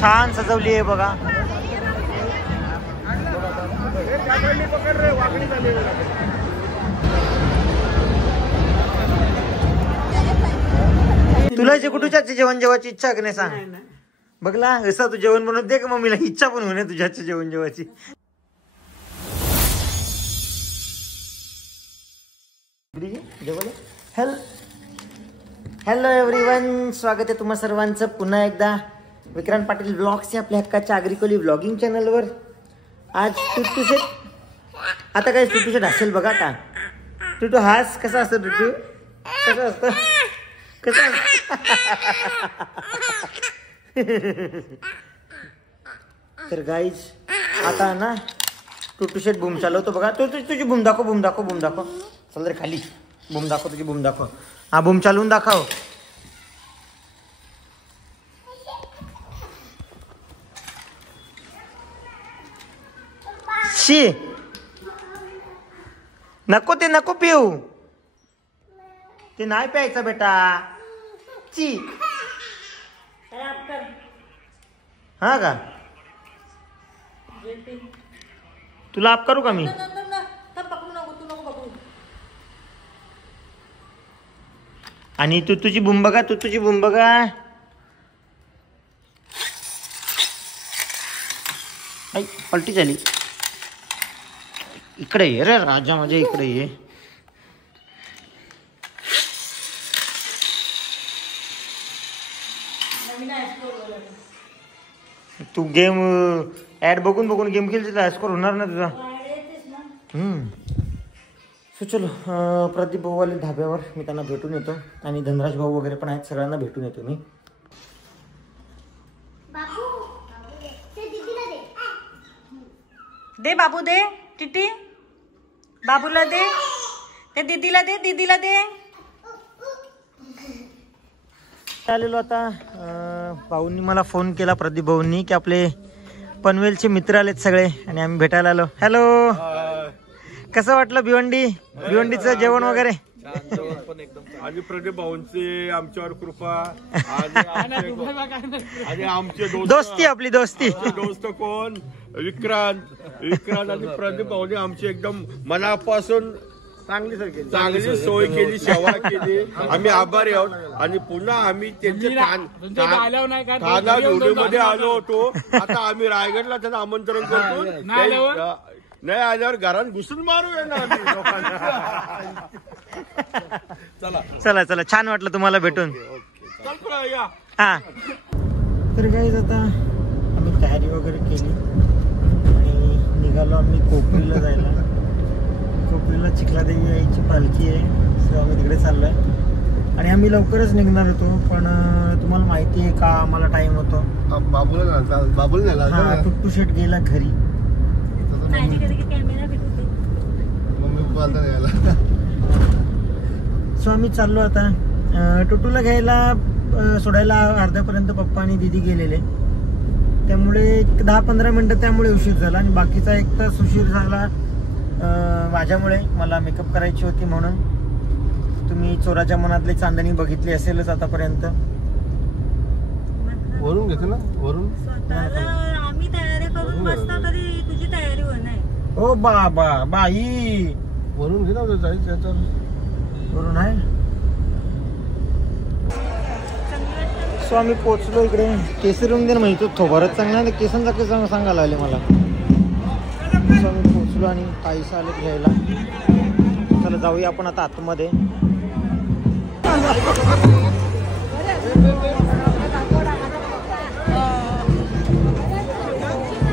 छान सजवली आहे बघा. तुला जे कुठच्या जेवण जेवायची इच्छा की नाही सांग बघला. असा तू जेवण बनवत दे का मम्मीला, इच्छा पण होणे तुझ्या जेवण जेवायची. हॅलो एव्हरीवन, स्वागत आहे तुम्हा सर्वांचं पुन्हा एकदा विक्रांत पाटील ब्लॉग्स या आपल्या हक्काच्या आग्रिकोली ब्लॉगिंग चॅनलवर. आज टुटू शेट, आता काय टुटू शेट असेल बघा का. टुटू हास कसा असतं, टुटू कसं असतं, कसं तर गाईज आता ना टुटू शेट बूम चालवतो बघा. तुझी बूम दाखव, बूम दाखव, बूम दाखव. चल रे खाली, बूम दाखव, तुझी बूम दाखव. हा बूम चालवून दाखव. शी नको, ते नको पिऊ, ते नाही प्यायचं बेटा. ची हा का, तुला आप करू का मी. आणि तू तुझी बूम बघा, तू तुझी बूम बघा. आई पलटी झाली. इकडे ये रे राजा, माझ्या इकडे ये. तू गेम ऍड बघून बघून गेम खेळशील, स्कोर होणार ना तुझा. सो चलो प्रदीप भाऊ आले धाब्यावर, मी त्यांना भेटून येतो. आणि धनराज भाऊ वगैरे पण आहेत, सगळ्यांना भेटून येतो मी. दे बाबू, दे टिटी, बाबूला दे, ते दीदीला दे, दीदीला दे. आलेलो आता. भाऊंनी मला फोन केला, प्रदीप भाऊंनी, की आपले पनवेलचे मित्र आलेत सगळे आणि आम्ही भेटायला आलो. हॅलो, कसं वाटलं भिवंडी, भिवंडीचं जेवण वगैरे. आणि प्रदीप भाऊंची आमच्यावर कृपा आणि आमचे दोस्ती, आपली दोस्ती. दोस्त कोण, विक्रांत आणि प्रदीप भाऊने आमची एकदम मनापासून चांगली सोय केली, सेवा केली. आम्ही आभारी आहोत. आणि पुन्हा आम्ही त्यांच्या ठाणा मध्ये आलो होतो. आता आम्ही रायगडला त्यांना आमंत्रण करतो. नाही आल्यावर घरात घुसून मारू येणार. चला चला, छान वाटलं तुम्हाला भेटून. हा तर काय आता आम्ही तयारी वगैरे केली आणि निघालो आम्ही कोपरीला जायला. कोपरीला चिखलादेवी आईची पालखी आहे, सो आम्ही तिकडे चाललोय. आणि आम्ही लवकरच निघणार होतो, पण तुम्हाला माहिती आहे का आम्हाला टाइम होतो. बाबूला टुट्टू शेट गेला घरी. सो आम्ही चाललो आता. टुटूला घ्यायला सोडायला अर्ध्यापर्यंत पप्पा आणि दीदी गेलेले, त्यामुळे 10-15 मिनिटं त्यामुळे उशीर झाला. आणि बाकीचा 1 तास उशीर झाला माझ्यामुळे. मला मेकअप करायची होती म्हणून. तुम्ही चोराच्या मनातली चांदणी बघितली असेलच आतापर्यंत. वरून घेतो ना, वरून आम्ही तयारी करून बसता तरी तुझी तयारी होणार. ओ बाबा बाई, वरून घेतो वरून आहे. सो आम्ही पोचलो इकडे. केसरी दे माहिती थोबारच चांगला, केसांचा केस सांगायला आले मला. सो आम्ही पोचलो आणि काहीसं आले घ्यायला. चला जाऊया आपण आता आतमध्ये.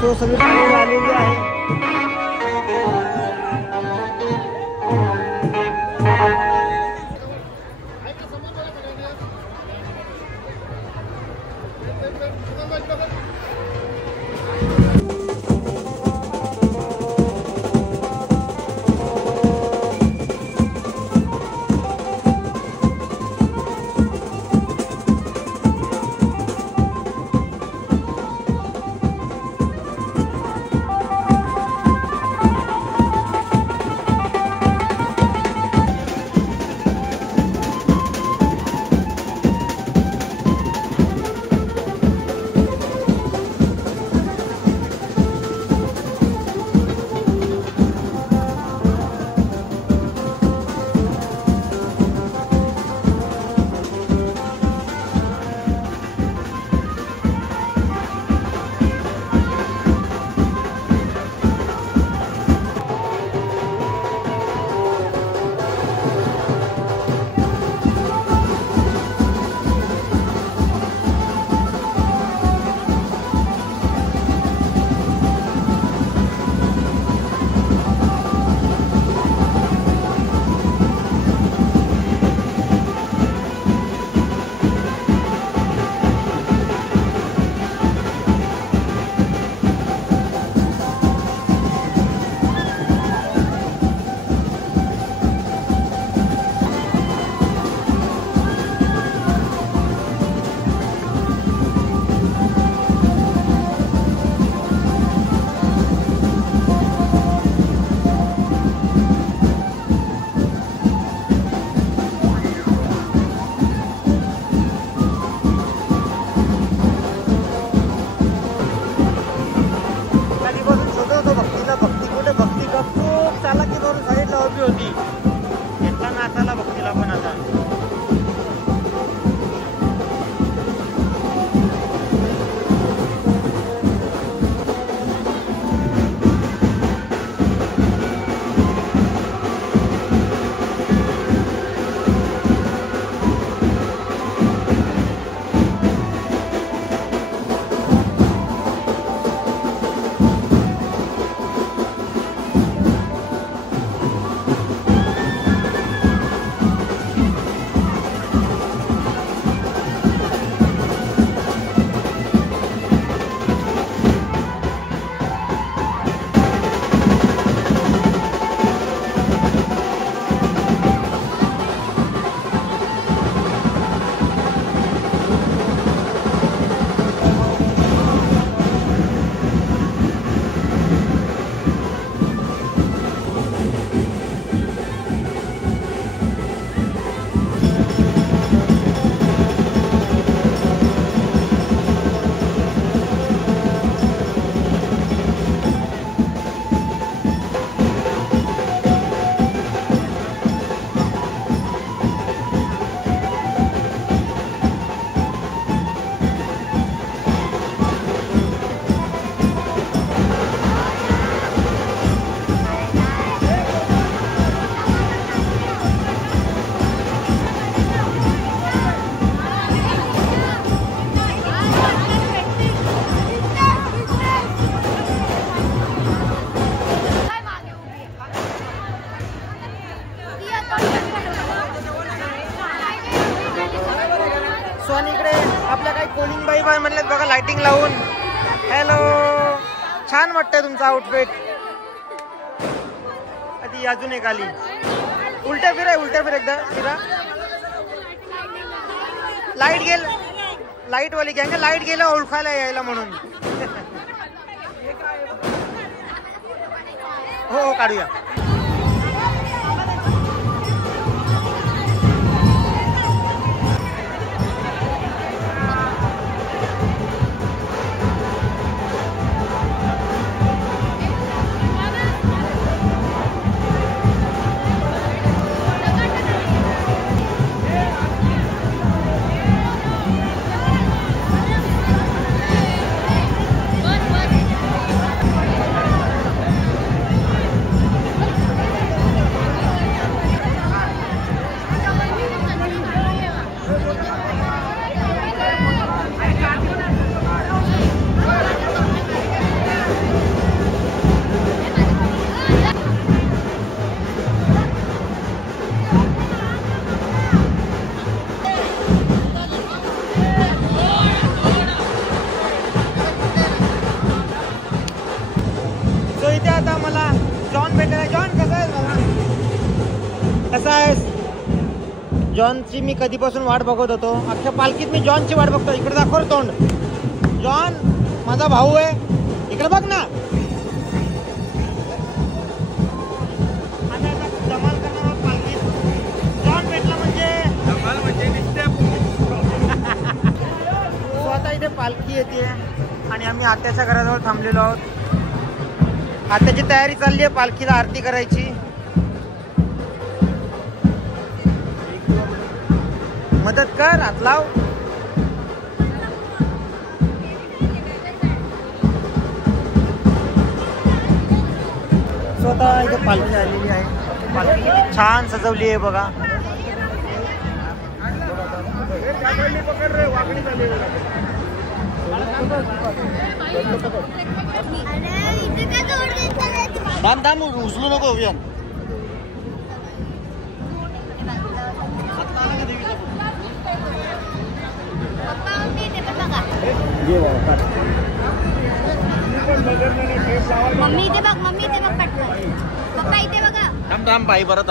सो सगळी आलेली आहे. स्वानी इकडे आपल्या काही कोलिंग बाई म्हणलेत बघा लाइटिंग लावून. हॅलो, छान वाटतंय तुमचं आउटफिट. आधी अजून एक आली. उलट्या फिर एकदा फिरा. लाईट वाली गँग. लाईट गेलं ओळखायला यायला म्हणून. हो काढूया. जॉनची मी कधीपासून वाट बघत होतो. अख्ख्या पालखीत मी जॉनची वाट बघतो. इकडे दाखव तोंड. जॉन माझा भाऊ आहे. इकडे बघ ना. आम्ही आता धमाल करणार आहोत पालखीत. जॉन भेटला म्हणजे धमाल म्हणजे तो आता इथे पालखी येते आणि आम्ही आत्याच्या घराजवळ थांबलेलो आहोत. आत्याची तयारी चालली आहे पालखीला आरती करायची. मदत कर, हात लाव. स्वतः इथे पालखी आलेली आहे. पालखी किती छान सजवली आहे बघा. दाम उचलू नको अभियान. मम्मी इथे बघ पटकन. पप्पा इथे बघा. थांब बाई परत.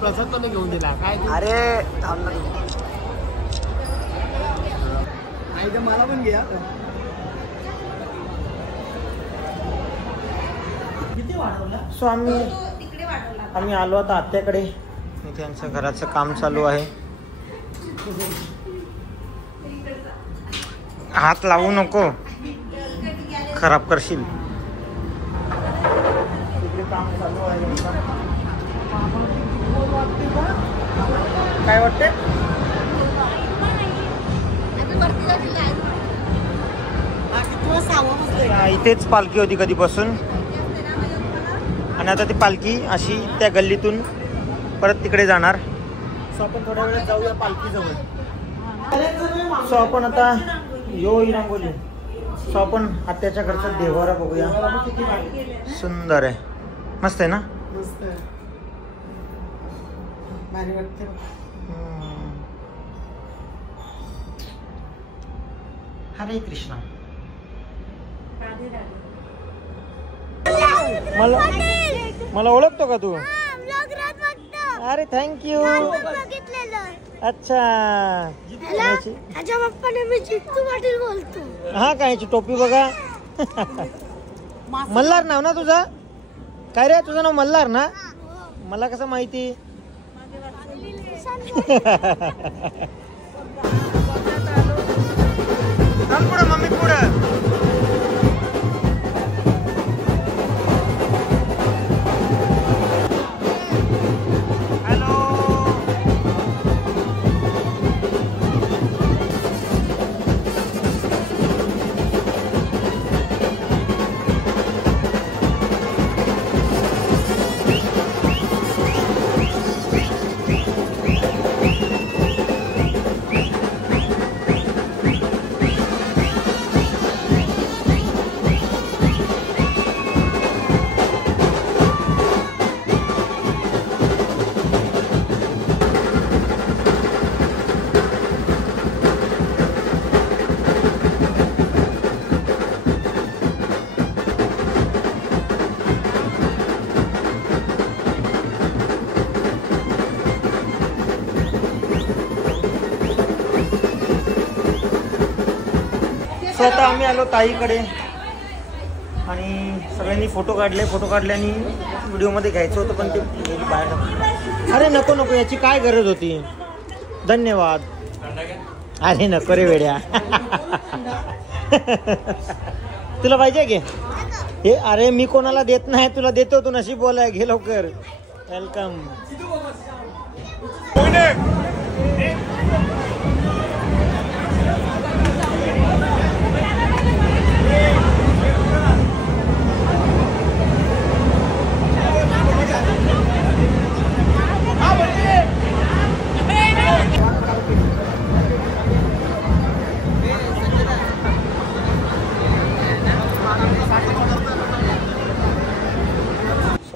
प्रसाद पण घेऊन दिला काय. अरे मला पण घ्या. सो आम्ही आलो आता आत्याकडे. त्यांचं घराचं काम चालू आहे. हात लावू नको, खराब करशील. काम चालू आहे. काय वाटते. इथेच पालखी होती कधीपासून आणि आता ती पालखी अशी त्या गल्लीतून परत तिकडे जाणार. सो आपण थोड्या वेळात जाऊया पालखी जवळ. सो आपण आता ही रांगोली. सो आपण आत्याच्या घरचा देवारा बघूया. सुंदर आहे, मस्त आहे ना. हरे कृष्णा. मला ओळखतो का तू. अरे थँक्यू. अच्छा हा काय टोपी बघा. मल्हार नाव ना तुझा. काय रे तुझं नाव मल्हार ना. मला कसं माहिती. चल पुढं मम्मी पुढं. हॅलो सो आता आम्ही आलो ताईकडे आणि सगळ्यांनी फोटो काढले आणि व्हिडिओमध्ये घ्यायचं होतं पण ते बाहेर. अरे नको नको, याची काय गरज होती. धन्यवाद. अरे नको रे वेड्या. तुला पाहिजे की हे? अरे मी कोणाला देत नाही, तुला देतो. तू नशीब बोलाय, घे लवकर. वेलकम.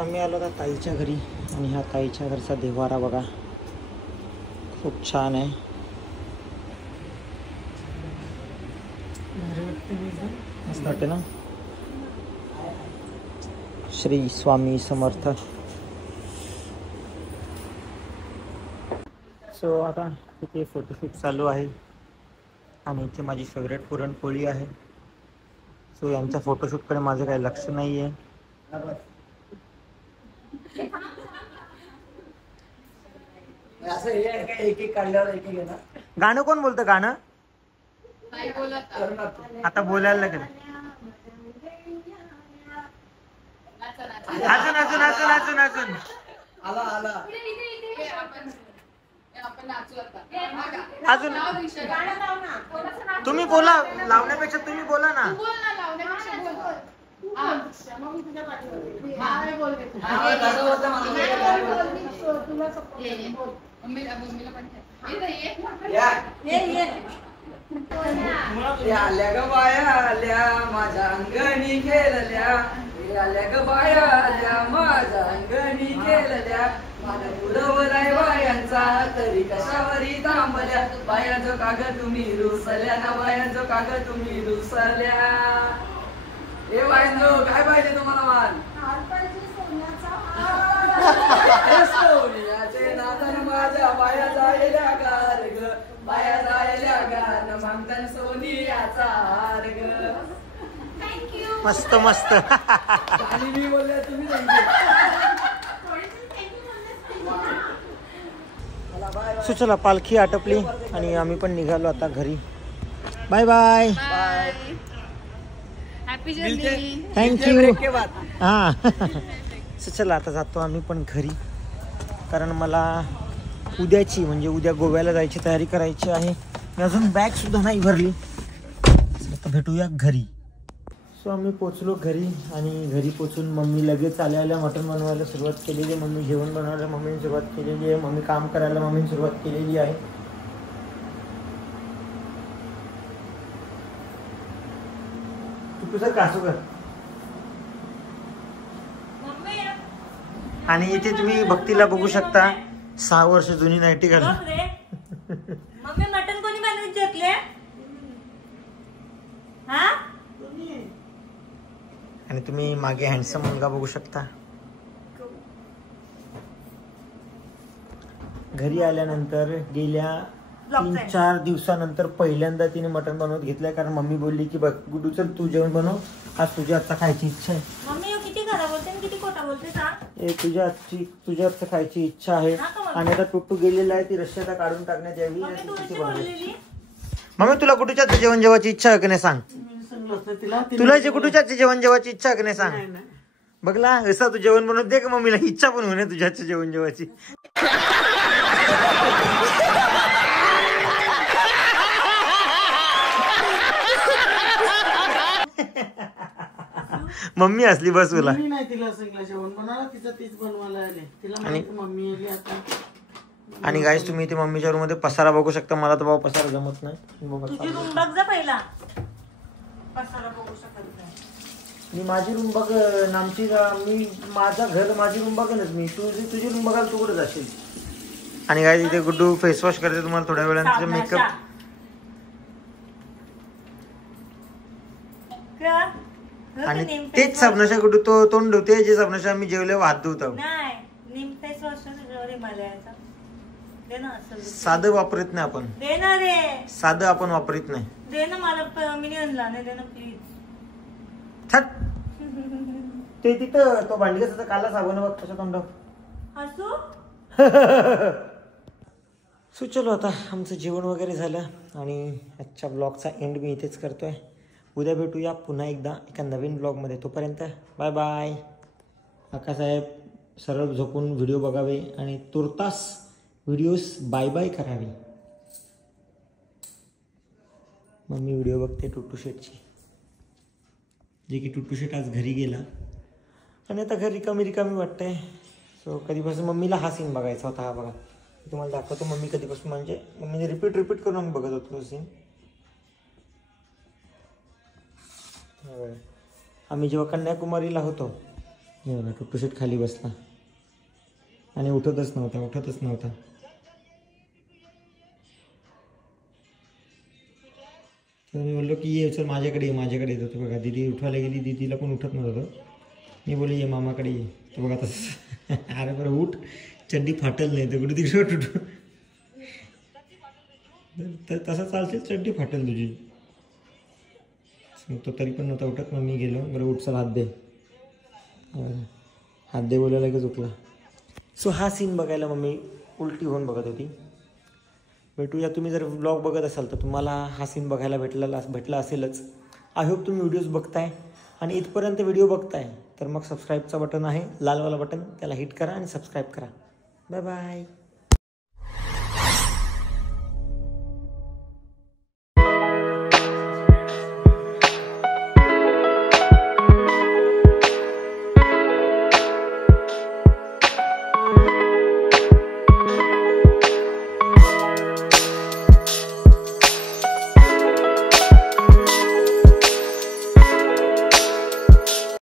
आम्ही आलो आता ताईच्या घरी आणि ह्या ताईच्या घरचा देवारा बघा, खूप छान आहे. मस्त वाटते ना. श्री स्वामी समर्थ. सो आता तिथे फोटोशूट चालू आहे आणि इथे माझी फेवरेट पुरणपोळी आहे. सो यांच्या फोटोशूटकडे माझं काही लक्ष नाही आहे. गाणं कोण बोलतं? गाणं आता बोलायला लागेल. अजून अजून अजून अजून अजून अजून तुम्ही बोला. लावण्यापेक्षा तुम्ही बोला ना. आल्या ग बाया आल्या माझ्या अंगणी खेळल्या, आल्या ग बाया आल्या माझ्या अंगणी खेळल्या. माझ्या पुरवलाय बायांचा तरी कशावरी थांबल्या, बायांचो काग तुम्ही रुसल्या ना, बायांचो काग तुम्ही रुसल्या. हे बायांचो काय पाहिजे तुम्हाला? मान सोन्याचे नादन माझ्या बाया जायल्या गार ग, बाया जायल्या गार मागतान सोनियाचा हार ग. मस्त मस्त. आणि मी बोलले तुम्ही सो चला, पालखी आटपली आणि आम्ही पण निघालो आता घरी. Bye bye. थँक्यू. हां. सो चला आता जातो आम्ही पण घरी, कारण मला उद्याची म्हणजे उद्या गोव्याला जायची तयारी करायची आहे. मी अजून बॅग सुद्धा नाही भरली. आता भेटूया घरी. सो आम्ही पोचलो घरी आणि घरी पोचून मम्मी लगेच आल्या मटण बनवायला सुरुवात केलेली आहे. मम्मी जेवण बनवायला मम्मीने सुरुवात केलेली आहे. मम्मी काम करायला मम्मीने सुरुवात केलेली आहे. तू तुझं कासू कर. आणि इथे तुम्ही भक्तीला बघू शकता, 6 वर्ष जुनी नाईटी घालून. मम्मी मटन कोणी बनवून घेतले? हा? आणि तुम्ही मागे हँडसम मुलगा बघू शकता. घरी आल्यानंतर गेल्या 3-4 दिवसानंतर पहिल्यांदा तिने मटण बनवत घेतलंय, कारण मम्मी बोलली की बघ गुड्डू चल तू जेवण बनव, आज तुझ्या हातचा खायची इच्छा आहे. मम्मी किती खरा बोलते किती खोटा बोलते सांग. तुझ्या हातचं खायची इच्छा आहे. आणि आता टुट्टू गेलेला आहे, ती रश्याला काढून टाकण्यात यावी. मम्मी तुला गुड्डूच्या हातचं जेवण जेवायची इच्छा आहे की नाही सांग. तुला जे गुड्डूच्या हातचं जेवण जेवायची इच्छा आहे की नाही सांग. बघला असं तू जेवण बनवत दे का मम्मीला, इच्छा पण होणे तुझ्या हातचं जेवण जेवायची. मम्मी असली बस तुला. आणि गाईस तुम्ही इथे मम्मीच्या रूम मध्ये पसारा बघू शकता. मला तर बाबा पसारा जमत नाही. तुझी रूम बघ जा पहिला. पसारा बघू शकत नाही. मी माझी रूम बघ नामची. मी माझं घर माझी रूम बघेनच मी. तुझी रूम बघायला तू कुठे जाशील. आणि गाईस इथे गुड्डू फेस वॉश करते तुम्हाला थोड्या वेळानंतर. मेकअप आणि तेच साबणाच्या गुड्डू तो तोंड धुते जे साबणाच्या आम्ही जेवल्यावर हात धुतो. दे ना असं साधं वापरत नाही आपण, दे ना रे, साधं आपण वापरत नाही. दे ना मला मिनियनला नाही दे ना प्लीज. छट ते तिथं तो भांडी कसा काला साबण बघ कशा तोंड असू. सो चलो आता आमचं जेवण वगैरे झालं आणि आजच्या ब्लॉगचा एंड मी इथेच करतोय. उद्या भेटूया पुन्हा एकदा एका नवीन ब्लॉगमध्ये. तोपर्यंत बाय बाय. काकासाहेब सरळ झोपून व्हिडिओ बघावे आणि तुर्तास व्हिडिओज बाय बाय करावी. मम्मी व्हिडिओ बघते टुट्टू शेटची, जे की टुट्टू शेट आज घरी गेला आणि आता घर रिकामी वाटतंय. सो कधीपासून मम्मीला हा सीन बघायचा होता. हा बघा तुम्हाला दाखवतो. मम्मी कधीपासून म्हणजे मम्मीने रिपीट करून आम्ही बघत होतो तो सीन. आम्ही जेव्हा कन्याकुमारीला होतो बघा टुट्टू शेट खाली बसला आणि उठतच नव्हता. तर मी बोललो की ये चल माझ्याकडे येत होतो. बघा दीदी उठवायला गेली, दीदीला पण उठत नव्हतं. मी बोलले ये मामाकडे ये. तर बघा तसं अरे बरं उठ, चड्डी फाटल नाही तर कुठे तिकडे उठ. तर तसं चालतेच चड्डी फाटेल तुझी. तो तरी पण नव्हता उठत. मग मी गेलो बरं उठ चल हात दे बोलायला लगेच उठला. सो हा सीन बघायला मम्मी उलटी होऊन बघत होती. भेटूया. तुम्ही जर ब्लॉग बघत असाल तर तुम्हाला हा सीन बघायला भेटला असेलच. आय होप तुम्ही व्हिडिओज बघताय आणि इथपर्यंत व्हिडिओ बघताय तर मग सबस्क्राईबचा बटन आहे लालवाला बटन, त्याला हिट करा आणि सबस्क्राईब करा. Bye bye.